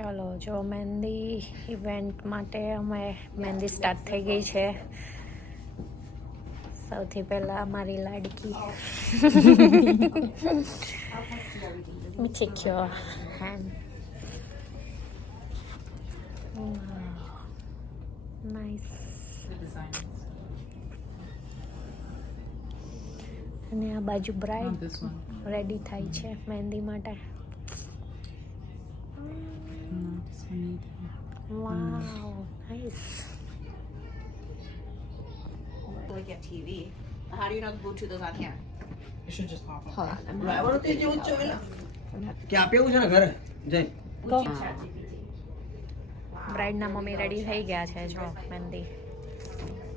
ચાલો જો મહેંદી ઇવેન્ટ માટે અમે મહેંદી સ્ટાર્ટ થઈ ગઈ છે. સૌથી પહેલા મારી લાડકી me check your hand. Wow. Nice. અને આ બાજુ બ્રાઇડ રેડી થાય છે મહેંદી માટે. Wow, nice. Like a TV. How do you know Bluetooth is on here? It should just pop up. क्या पे છે ને ઘરે જઈ બ્રાઇડના મમ્મી રેડી થઈ ગયા છે જો મહેંદી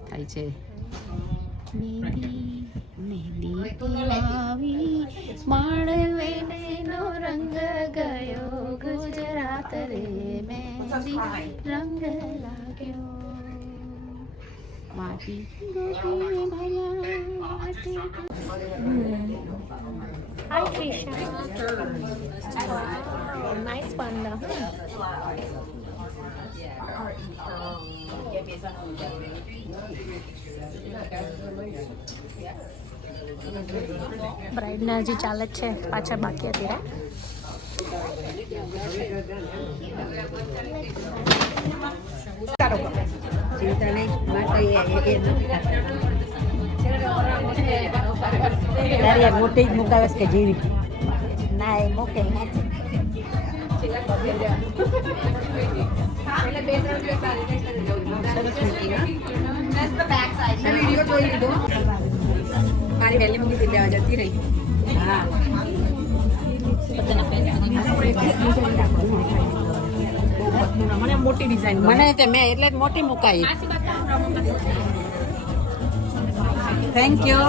થાય છે. માળવેનો રંગ ગયો ગુજરાત રે મહેંદી રંગ લાગ્યો માટી Hi Trisha. Wow, nice panda. Bride ને હજી ચાલે જ છે પાછળ બાકી હતી રે. મોટી જ મુકાવે કે જેવી ના એ મૂકે મારી વહેલી મૂકી દિલ્હી લેવા જતી રહી. મને મોટી ડિઝાઇન મને તે મેં એટલે જ મોટી મુકાઈ. Thank you.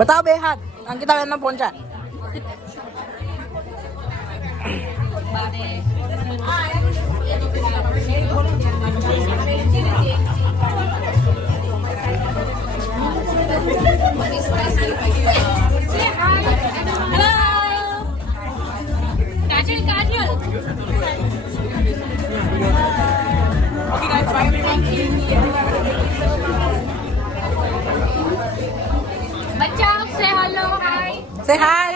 बताओ बे हाथ अंकिता बहन में पहुंचा બચ્ચા સે હેલો હાય से हाय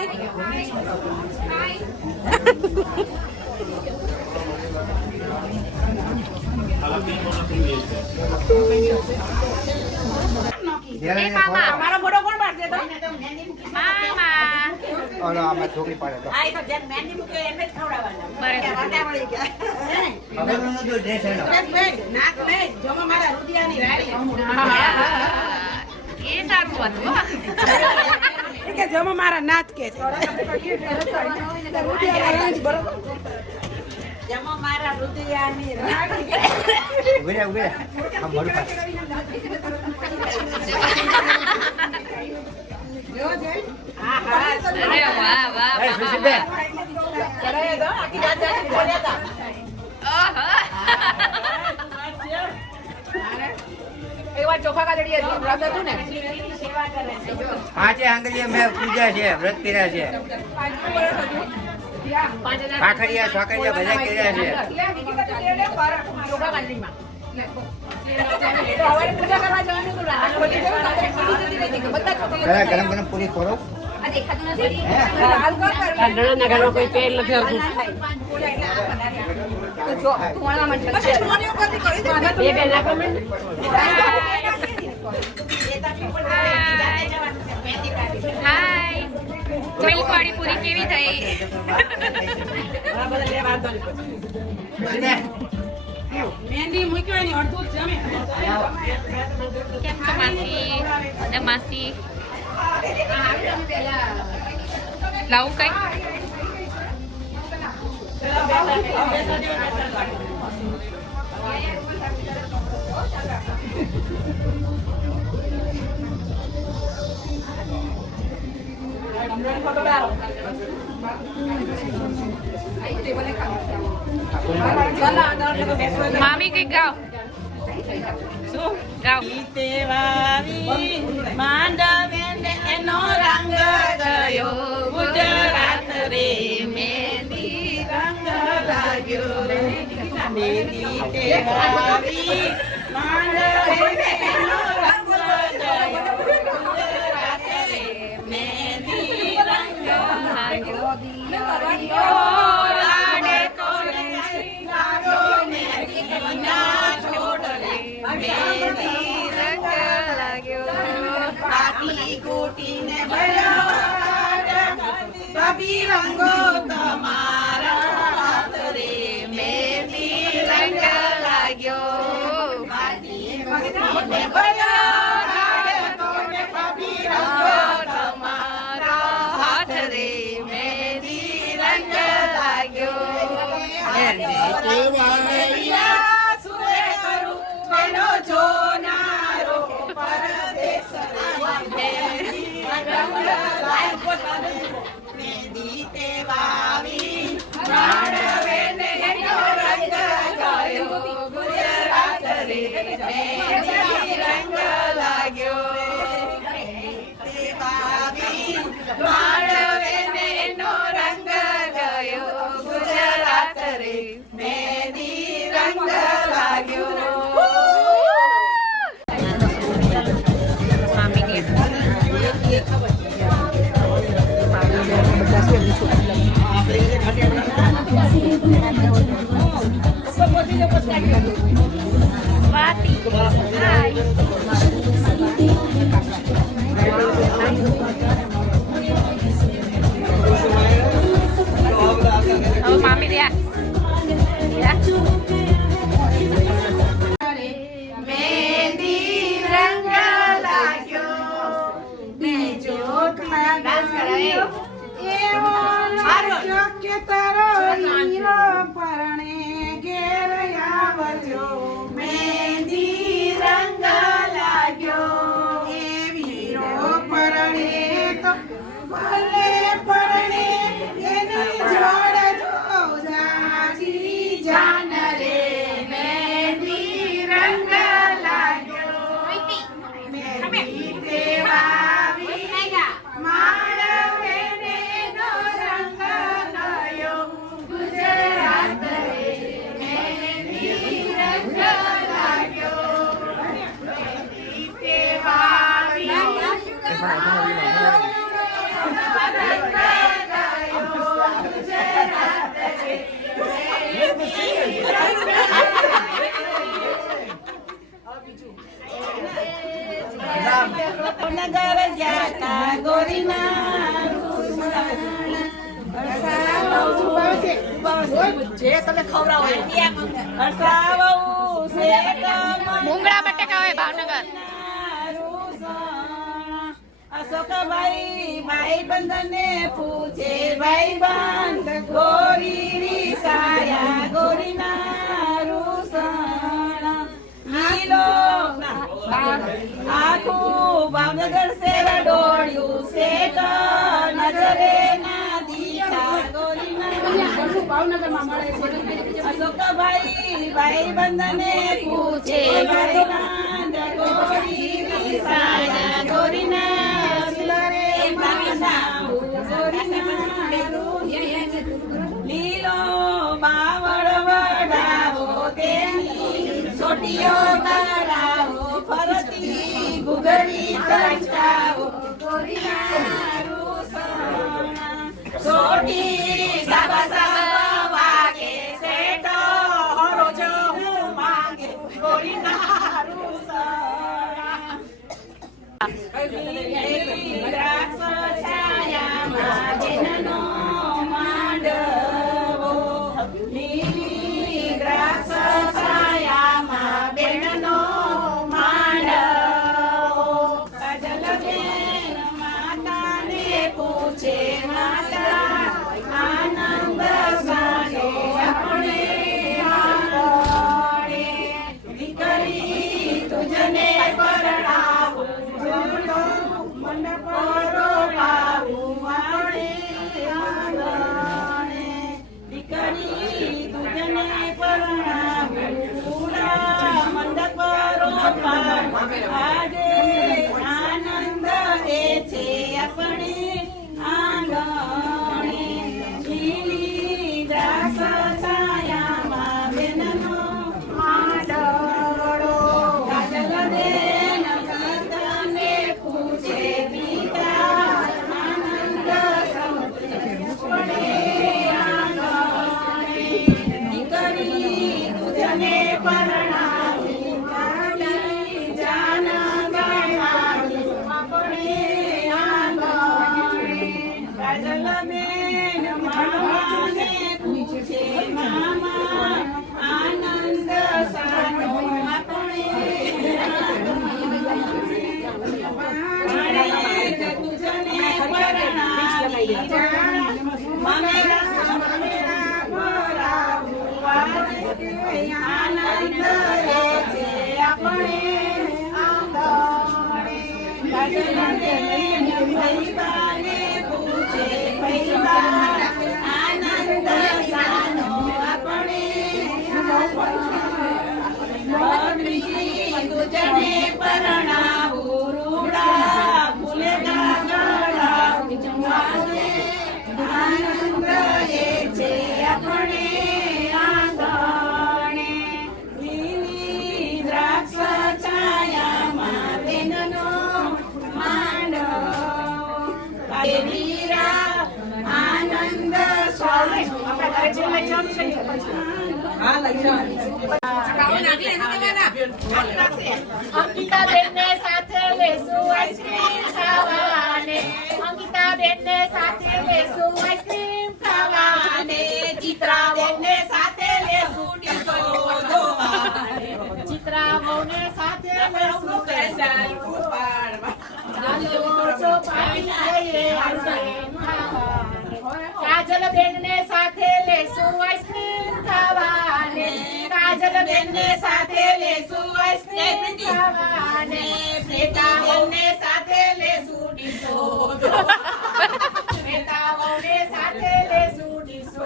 એ મામા મારો મોટો કોણ પાડશે તો? મામા ઓલો આમાં છોકરી પાડે તો આ તો જેમ મહેંદી મૂકે એમ જ ખવડાવવાના. બરાબર. વાટા વળી ગયા. હવે નો જો ડ્રેસ હેનો નાક મેં જમો મારા રુદિયાની રાણી. એ સારું હતું હો. કે જમો મારા નાચ કે છે. રુદિયાની રાણી બરોબર. જમો મારા રુદિયાની રાણી. ઉભરે ઉભરે આમ મોડું પાડ હા હા. અરે વાહ વાહ એ સુશીબેન કરાય દો આખી રાત જાગીને બોલ્યા હતા. ઓહો એક વાર ચોખા કાજડી હતી વ્રત હતું ને સેવા કરે છે જો. પાંચે આંગળીએ મેં પૂજા છે વ્રત કર્યા છે ખાખરિયા છોકરિયા બધા કર્યા છે ચોખા કાજડીમાં. તો હવે પૂજા કરવા જવાનું હતું રાત બધી જવું રાતે સીડી જતી રહી હતી કે બધા ચોખા પેલા ગરમ ગરમ પૂરી કરો આ દેખાતું નથી. હે હાલ કર ઘરના ઘરમાં કોઈ પેર નથી આવતું. પછી સ્ટોરીઓ કરતી કરી દે. બે બે ના કમેન્ટ હાય મિલ્ક વાળી પૂરી કેવી થઈ? મહેંદી મૂક્યો એની અડધું જ જમે. કેમ છો માસી? ને માસી લાવું કઈ? ફોટો ટેબલે ખાલી ગલા અંદર બેસવા મામી કઈ ગાઓ ગાઓ તે વાવી માંડવે ને એનો રંગ ગયો ગુજરાત રે મેંદી રંગ લાગ્યો રે મેંદી તે વાવી માંડવે ને એનો રંગ ગયો ગુજરાત રે મેંદી રંગ લાગ્યો લાડે કોને લાગ્યો મેંદી ના છોડ રે મેંદી રંગ લાગ્યો કાટી કૂટીને ભર્યો કભી રંગો તમારા હાથ રે મેંદી રંગ લાગ્યો કાટી કૂટીને ભર્યો કભી રંગો તમારા હાથ રે મેંદી રંગ લાગ્યો સુરે કરું મેનો જોનારો પરદેશ રે મેંદી રંગ લાગ્યો મેંદી તે વાવી માંડવે ને એનો રંગ ગયો ગુજરાત રે મેંદી રંગ લાગ્યો તે વાવી માંડવે ને એનો રંગ ગયો ગુજરાત રે મેંદી રંગ લાગ્યો મામી વાતી હાય હવે મામી રહ્યા મેંદી રંગ લાગ્યો ને જોખમાં ગાયો એવો લાગ્યો કે તારો હીરો પરણે ઘેર આવજો મેંદી રંગ લાગ્યો એ વીરો પરણે તો ભલે પરણે એની જોડ જો જાજી જાન રે મેંદી રંગ લાગ્યો મેંદી તે વાવી માંડવે ને એનો રંગ ગયો ગુજરાત રે મેંદી રંગ લાગ્યો મેંદી તે વાવી નગર જાતા ગોરીના જે તમે ખવડાવો મુંગળા બટાકા હોય ભાવનગર અશોકભાઈ ભાઈ બંધને પૂછે ભાઈ બંધ ગોરી સાયા ગોરીના રૂસણ લીલો આખું ભાવનગર શેર ડોળ્યું શેઠ નજરે ના દીઠા ગોરીના અશોકભાઈ ભાઈ બંધને પૂછે ભાઈ બંધ ગોરી સાયા ગોરીના લીલો બાવળ વડાવો તેની સોટીઓ કરાવો ફરતી ગુગરી તંચાવો સોટી સાબા સાબા વાગે સેટો રોજ હું માંગે ગોરીના રૂસણા દ્રાક્ષ છાયામાં જેનનો માંડવો લીલી દ્રાક્ષ છાયામાં બેનનો માંડવો કાજલ બેન માતાને પૂછે માતા આજે આનંદ એ છે આપણે આંગણે લીલી દ્રાક્ષ છાયામાં બેનનો માંડળો કાજલ બેન કાતને પૂછે પિતા આનંદ પડે આંગણે દીકરી તુજને પરણાવી કાલી જાન ગણાવી આપણે આંગણે કાજલ બેન મામાને પૂછે મામા આનંદ સાનો આપણે તુજને પરણાવી જાન મામેરા આનંદ રે છે આપણે આંગણે ભૈબાને પૂછે ભૈબા આનંદ સાનો આપણે તુજને પરણાવું રૂડા ફૂલે ગાગડા આનંદ રે છે આપણે આંગણે લીલી દ્રાક્ષ છાયામાં બેનનો માંડો વીરા આનંદ સ્વામી અંકિતાબેન ને સાથે લેશું આઈસ્ક્રીમ ખાવાને અંકિતાબેન ને સાથે લેશું આઈસ્ક્રીમ ખાવાને ચિત્રાબેન ને સાથે લેશું ડીસો જોવાને ચિત્રાબેન ને સાથે લેશું કાજલબેન ને સાથે લેશું આઈસ્ક્રીમ ખાવાને કાજલબેન ને સાથે લેશું આઈસ્ક્રીમ ખાવાને પ્રેતાબેન ને સાથે લેશું ડીસો શ્વેતાબેન ને સાથે લેશું ડીસો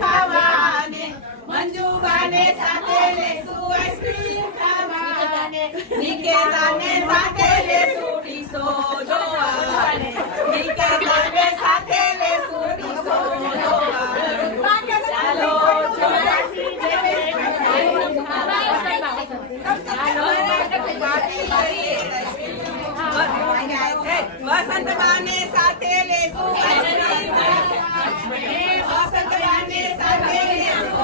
ખાવાને મંજુબાને સાથે લેશું આઈસ્ક્રીમ ખાવાને નિકેતાને સાથે લેશું ડીસો જોવાને નિકેતાને સાથે લેશું ડીસો જોવાને ચાલો ચોરાસી જેવે વસંતબાને સાથે લેશું વસંતબાને સાથે લેશું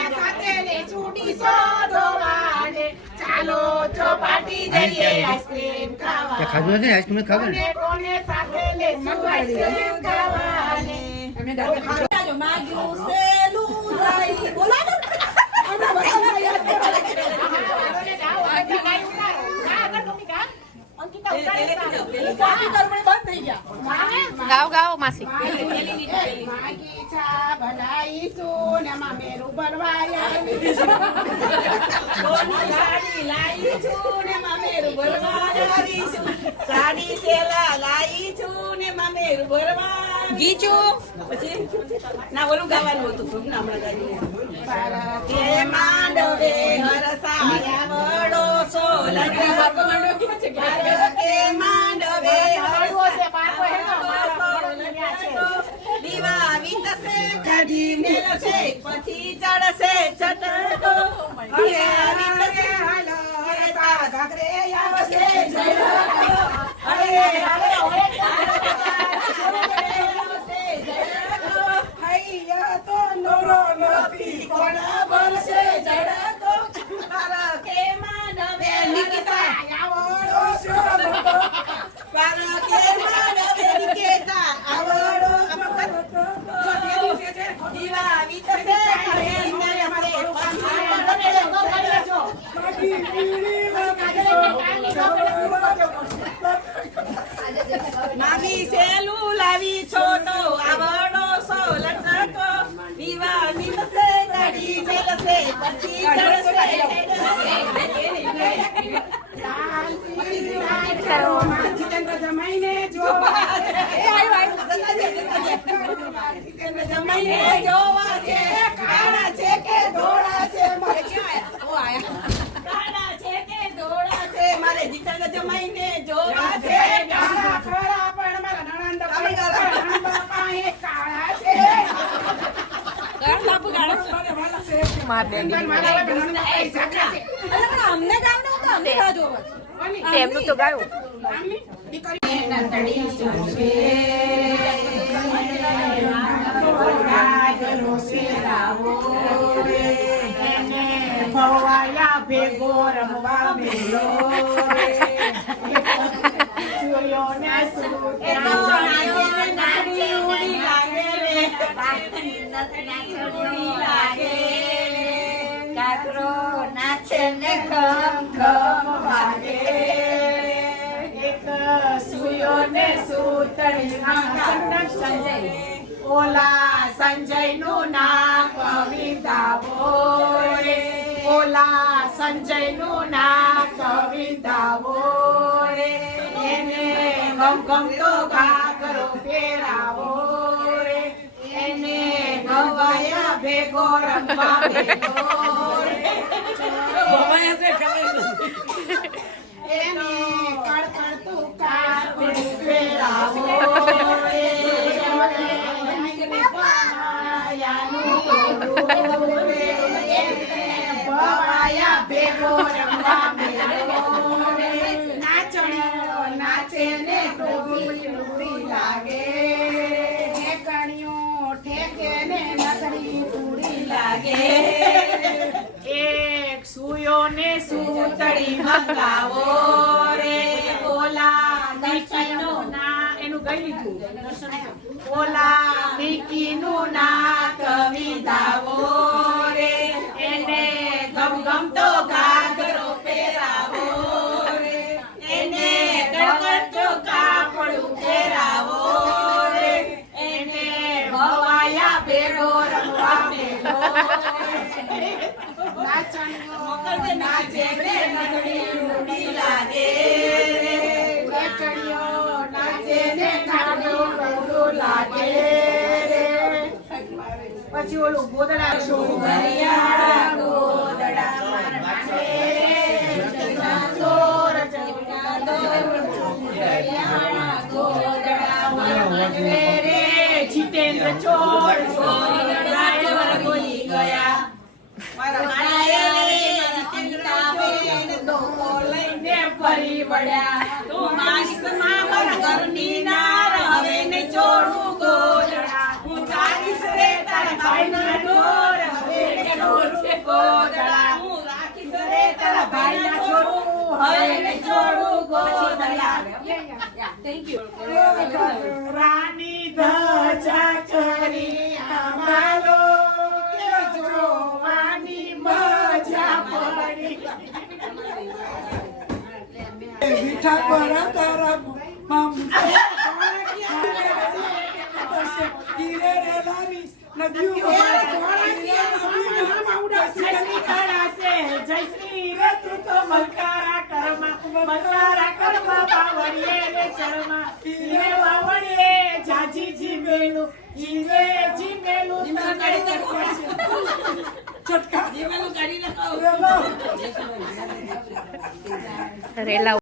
સાથે લેશું ડીસો ચાલો ચોપાટી જઈએ આઈસ્ક્રીમ ખાવા ખાધું નથી આઈસ્ક્રીમ ખાવું ને કોને સાથે લેશું આઈસ્ક્રીમ ખાવાને માગ્યું સેલું લઈ બોલાવો ગાવ ગાવ માસી માગી છા ભલાઈશું ને મામેરું ભરવાયા સાડી લાઈ છું ને મામેરું ભરવાયા સાડી સેલા લાઈ છું ને મામેરું ભરવા ગીચું પછી ના ઓલું ગાવાનું હતું ખૂબ ના હમણાં ગાઈ કે માંડવે હરસાયા વડો સોલંકા કે માંડવે દીવા વિતસે કાઢી મેલશે પછી ચડશે ચટકો દીવા વિતસે હાલો ઘાઘરે આવશે ઝડકો અરે હૈયા તો નોરો નથી કોણ ભરશે ઝડકો મારા કે માનવે નિકિતા આવડો શોધકો મારા કે માનવે નિકિતા આવડો દીવા વિતસે કાઢી મેલશે માગી સેલું લાવી છો તો આવડો સો લટકો દીવા વિતસે કાઢી મેલશે પછી ચડશે છે જોવા છે કાળા છે કે ધોળા છે મારે ક્યાં કાળા છે કે ધોળા છે મારે જીતન જમાઈને જોવા છે કાળા ખરા પણ મારા નણંદ બાપા એ કાળા છે. અમને ગામ નો તો અમને રાહ જોવો તેમનું તો ગાયું. ભવાયા ભેગો રમવા મેલો સૂર્યો ને કાકરો નાચે ને ખમ ખમ વાગે એક સૂર્યો ને સૂતળી સંજય ઓલા સંજય નું નામ કવિતાવો રે ઓલા સંજય નું નામ કવિતાવો રે એને ગમ ગમ તો ઘાઘરો પહેરાવો રે એને ગવાયા ભેગો રમવા ભેગો રે એને કડકડતું કાપડ પહેરાવો રે ભવાયા ભેગો રમવા મેલો રે નાચણીઓ નાચે ને ટોપી ઉડી લાગે ઠેકણીઓ ઠેકે ને નકરી ઉડી લાગે એક સુયો ને સૂતળી મંગાવો રે ઓલા દર્શનો ના એનું ગઈ લીધું ઓલા વિકીનું ના કવિતાવો રે એને ગમ ગમ તો ઘાઘરો પહેરાવો રે એને કડકડતો કાપડું પહેરાવો રે એને ભવાયા ભેગો રમવા મેલો નાચણીઓ નાચે ને નગડી ઉડી લાગે નાચણીઓ નાચે ને નગડી ઉડી લાગે પછી ઓલું ગોદડા શોભરિયા ગોદડા મારવાને ચોર ચૌકા ગોદડા મારવાને રે જીતેન્દ્ર ચોર ડ્રાઈવર ગોઈ ગયા મારા માળાએ દોકો લઈને ફરી વળ્યા તું માસમાં મારા ઘરની નાર હવે ને ચોરું ગોદડા હું તારીશ રે તારા ભાઈના ઢોર હવે ને ઢોર ગોદડા હું રાખીશ રે તારા ભાઈના છોરું હવે ને ચોરું ગોદડા થેન્ક યુ રાની ધજા કરી અમારો જોવાની મજા પડી મીઠા પર તારા જય શ્રી રે તું તો મલકારા કરમાં બાવળીએ રે ચરમાં રે બાવળીએ જાજી જીમેલું જીવે જીમેલું છટકા જીવેલું કાઢી લખાવ રેલા